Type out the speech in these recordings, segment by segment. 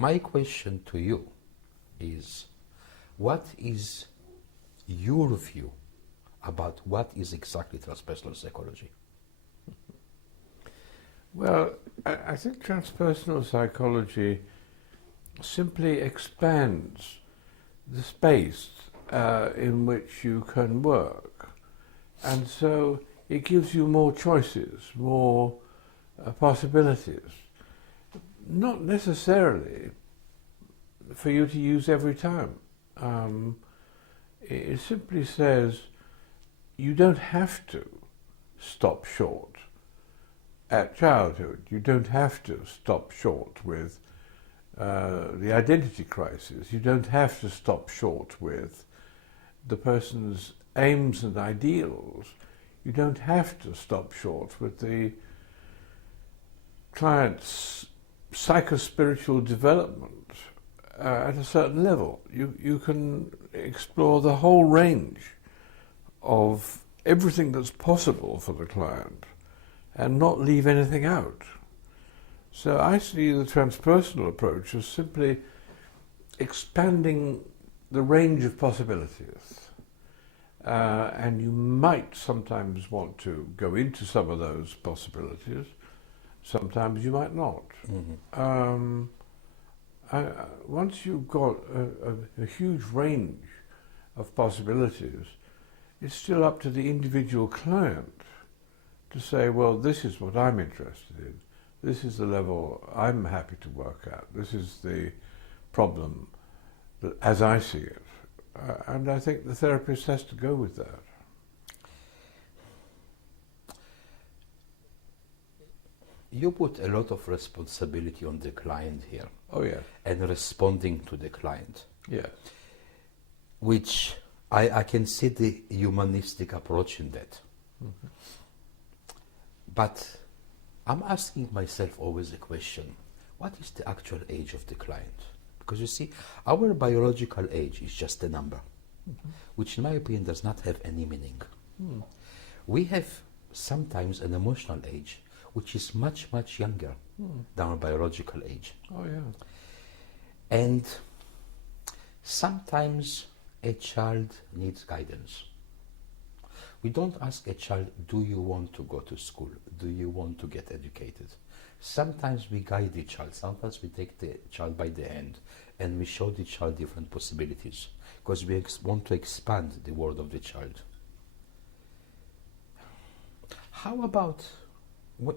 my question to you is, what is your view about what is exactly transpersonal psychology? Well, I think transpersonal psychology simply expands the space in which you can work. And so it gives you more choices, more possibilities. Not necessarily for you to use every time. It simply says you don't have to stop short at childhood. You don't have to stop short with the identity crisis. You don't have to stop short with the person's aims and ideals. You don't have to stop short with the client's psychospiritual development at a certain level. You can explore the whole range of everything that's possible for the client and not leave anything out. So I see the transpersonal approach as simply expanding the range of possibilities. And you might sometimes want to go into some of those possibilities, sometimes you might not. Mm-hmm. Once you've got a huge range of possibilities, it's still up to the individual client to say, well, this is what I'm interested in. This is the level I'm happy to work at. This is the problem that, as I see it. And I think the therapist has to go with that. You put a lot of responsibility on the client here. Oh, yeah. And responding to the client. Yeah. Which I can see the humanistic approach in that. Mm-hmm. But I'm asking myself always a question: what is the actual age of the client? Because you see, our biological age is just a number, which in my opinion does not have any meaning. We have sometimes an emotional age which is much, much younger than our biological age. Oh, yeah. And sometimes a child needs guidance. We don't ask a child, do you want to go to school? Do you want to get educated? Sometimes we guide the child. Sometimes we take the child by the hand and we show the child different possibilities because we want to expand the world of the child. How about,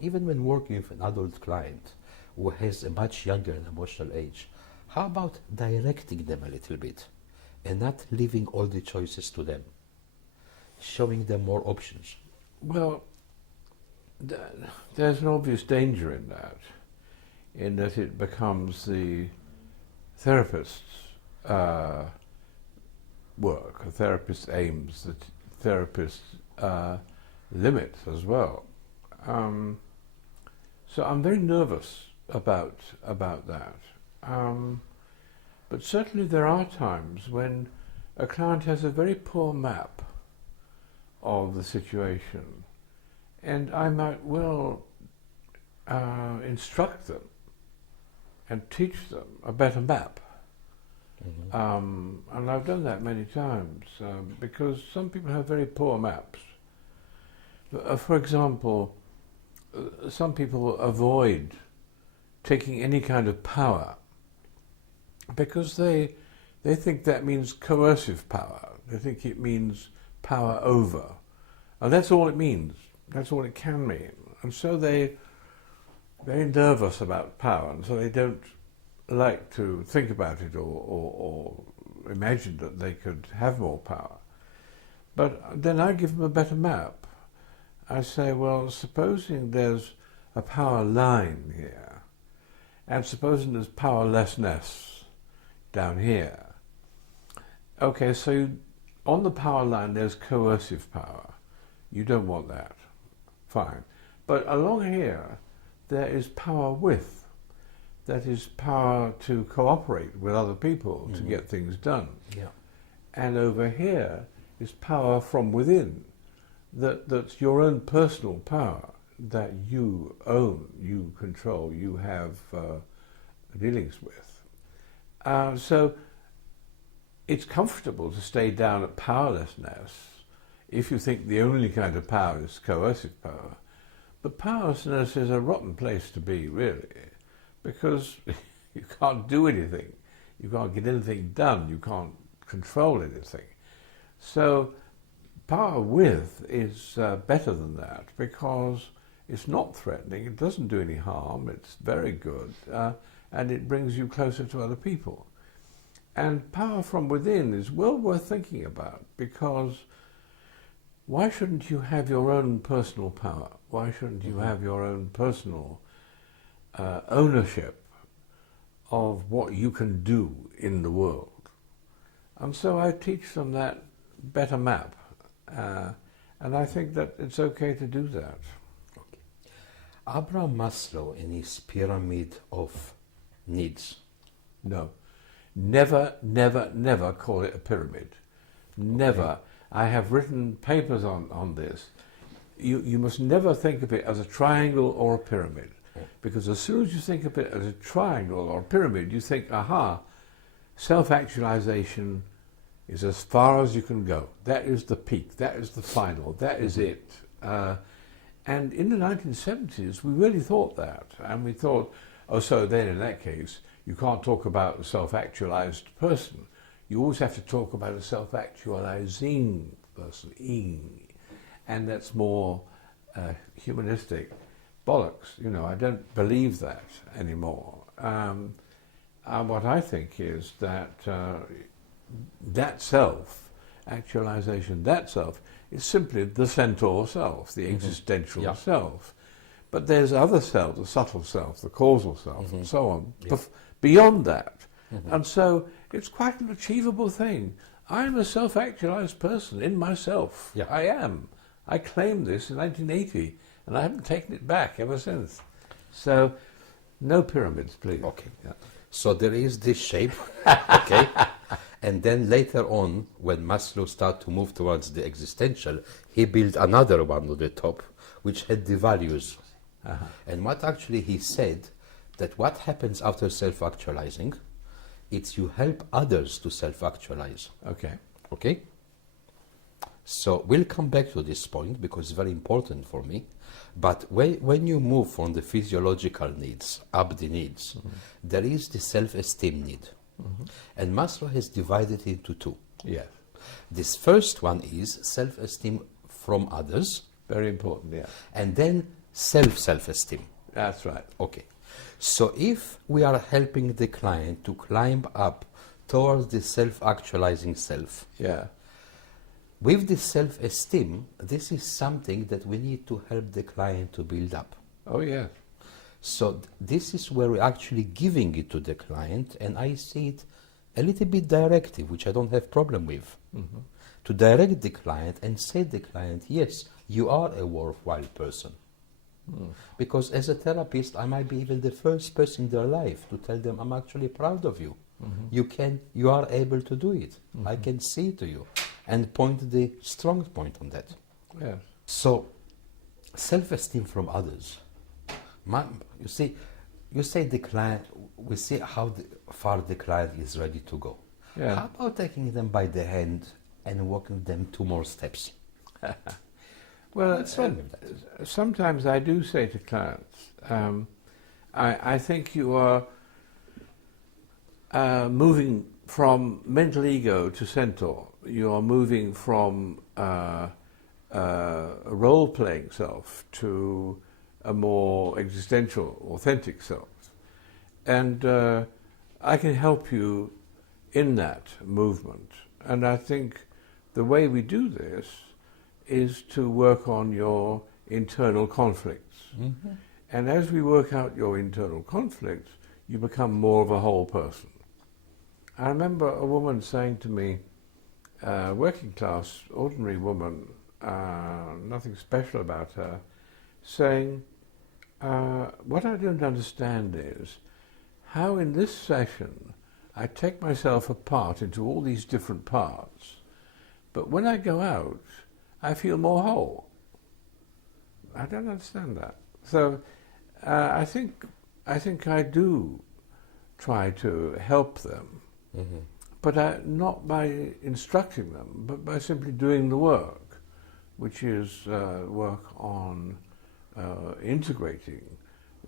even when working with an adult client who has a much younger emotional age, how about directing them a little bit and not leaving all the choices to them? Showing them more options. Well, there's an obvious danger in that it becomes the therapist's work, a therapist's aims, the therapist's limits as well. So I'm very nervous about that. But certainly there are times when a client has a very poor map of the situation, and I might well instruct them and teach them a better map. Mm-hmm. And I've done that many times because some people have very poor maps. For example, some people avoid taking any kind of power because they think that means coercive power. They think it means power over. And that's all it means. That's all it can mean. And so they're nervous about power, and so they don't like to think about it or imagine that they could have more power. But then I give them a better map. I say, well, supposing there's a power line here, and supposing there's powerlessness down here. Okay, so on the power line there's coercive power. You don't want that. Fine. But along here there is power with. That is power to cooperate with other people to get things done. Yeah. And over here is power from within. That's your own personal power that you own, you control, you have dealings with. So it's comfortable to stay down at powerlessness if you think the only kind of power is coercive power. But powerlessness is a rotten place to be, really, because you can't do anything. You can't get anything done. You can't control anything. So power with is better than that because it's not threatening, it doesn't do any harm, it's very good, and it brings you closer to other people. And power from within is well worth thinking about, because why shouldn't you have your own personal power? Why shouldn't you have your own personal ownership of what you can do in the world? And so I teach them that better map, and I think that it's okay to do that. Abraham Maslow, in his pyramid of needs. No. Never, never, never call it a pyramid. Never. Okay. I have written papers on this. You must never think of it as a triangle or a pyramid. Because as soon as you think of it as a triangle or a pyramid, you think, aha, self-actualization is as far as you can go. That is the peak. That is the final. That is it. And in the 1970s, we really thought that. And we thought, oh, so then in that case, you can't talk about a self-actualized person. You always have to talk about a self-actualizing person, ing. And that's more humanistic bollocks. You know, I don't believe that anymore. What I think is that that self-actualization, that self, is simply the centaur self, the existential self. But there's other selves, the subtle self, the causal self, and so on, beyond that. And so it's quite an achievable thing. I'm a self-actualized person in myself. Yeah. I am. I claimed this in 1980, and I haven't taken it back ever since. So, no pyramids, please. Okay. Yeah. So there is this shape, okay? And then later on, when Maslow started to move towards the existential, he built another one on the top, which had the values. And what actually he said, that what happens after self-actualizing, it's you help others to self-actualize. Okay. Okay? So we'll come back to this point because it's very important for me. But when you move from the physiological needs up the needs, there is the self-esteem need. And Maslow has divided it into two. Yes. This first one is self-esteem from others. Very important, yeah. And then self-esteem. That's right. Okay. So if we are helping the client to climb up towards the self-actualizing self, Yeah. with the self-esteem, this is something that we need to help the client to build up. Oh, yeah. So this is where we're actually giving it to the client, and I see it a little bit directive, which I don't have problem with. To direct the client and say to the client, yes, you are a worthwhile person. Because as a therapist, I might be even the first person in their life to tell them, I'm actually proud of you. You are able to do it. I can see to you. And point the strong point on that. Yes. So, self-esteem from others. You say the client, we see how far the client is ready to go. Yeah. How about taking them by the hand and walking them 2 more steps? Well, What's wrong with that? sometimes I do say to clients, I think you are moving from mental ego to centaur. You are moving from a role-playing self to a more existential, authentic self. And I can help you in that movement. And I think the way we do this is to work on your internal conflicts. And as we work out your internal conflicts, you become more of a whole person. I remember a woman saying to me, working class, ordinary woman, nothing special about her, saying, what I don't understand is how in this session I take myself apart into all these different parts, but when I go out, I feel more whole. I don't understand that. So I think I do try to help them, but not by instructing them, but by simply doing the work, which is work on integrating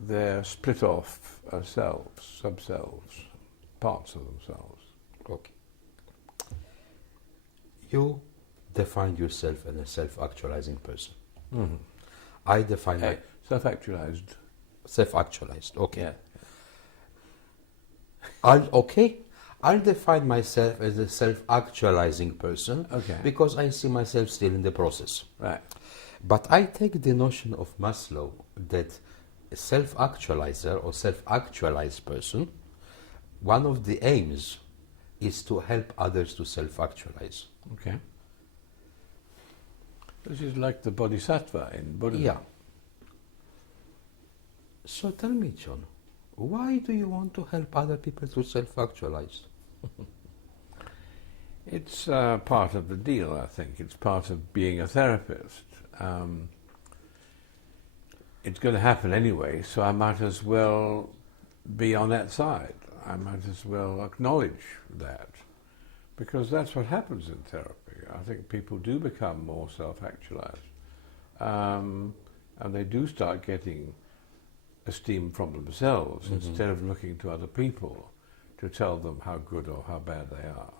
their split-off selves, subselves, parts of themselves. Okay. You define yourself as a self-actualizing person. I define Self-actualized. self-actualized. Okay. Yeah. I'll define myself as a self-actualizing person because I see myself still in the process. Right. But I take the notion of Maslow that a self-actualizer or self-actualized person, one of the aims is to help others to self-actualize. Okay. This is like the bodhisattva in Buddhism. Yeah. So tell me, John, why do you want to help other people to self-actualize? It's part of the deal, I think. It's part of being a therapist. It's going to happen anyway, so I might as well be on that side. I might as well acknowledge that, because that's what happens in therapy. I think people do become more self-actualized, and they do start getting esteem from themselves instead of looking to other people to tell them how good or how bad they are.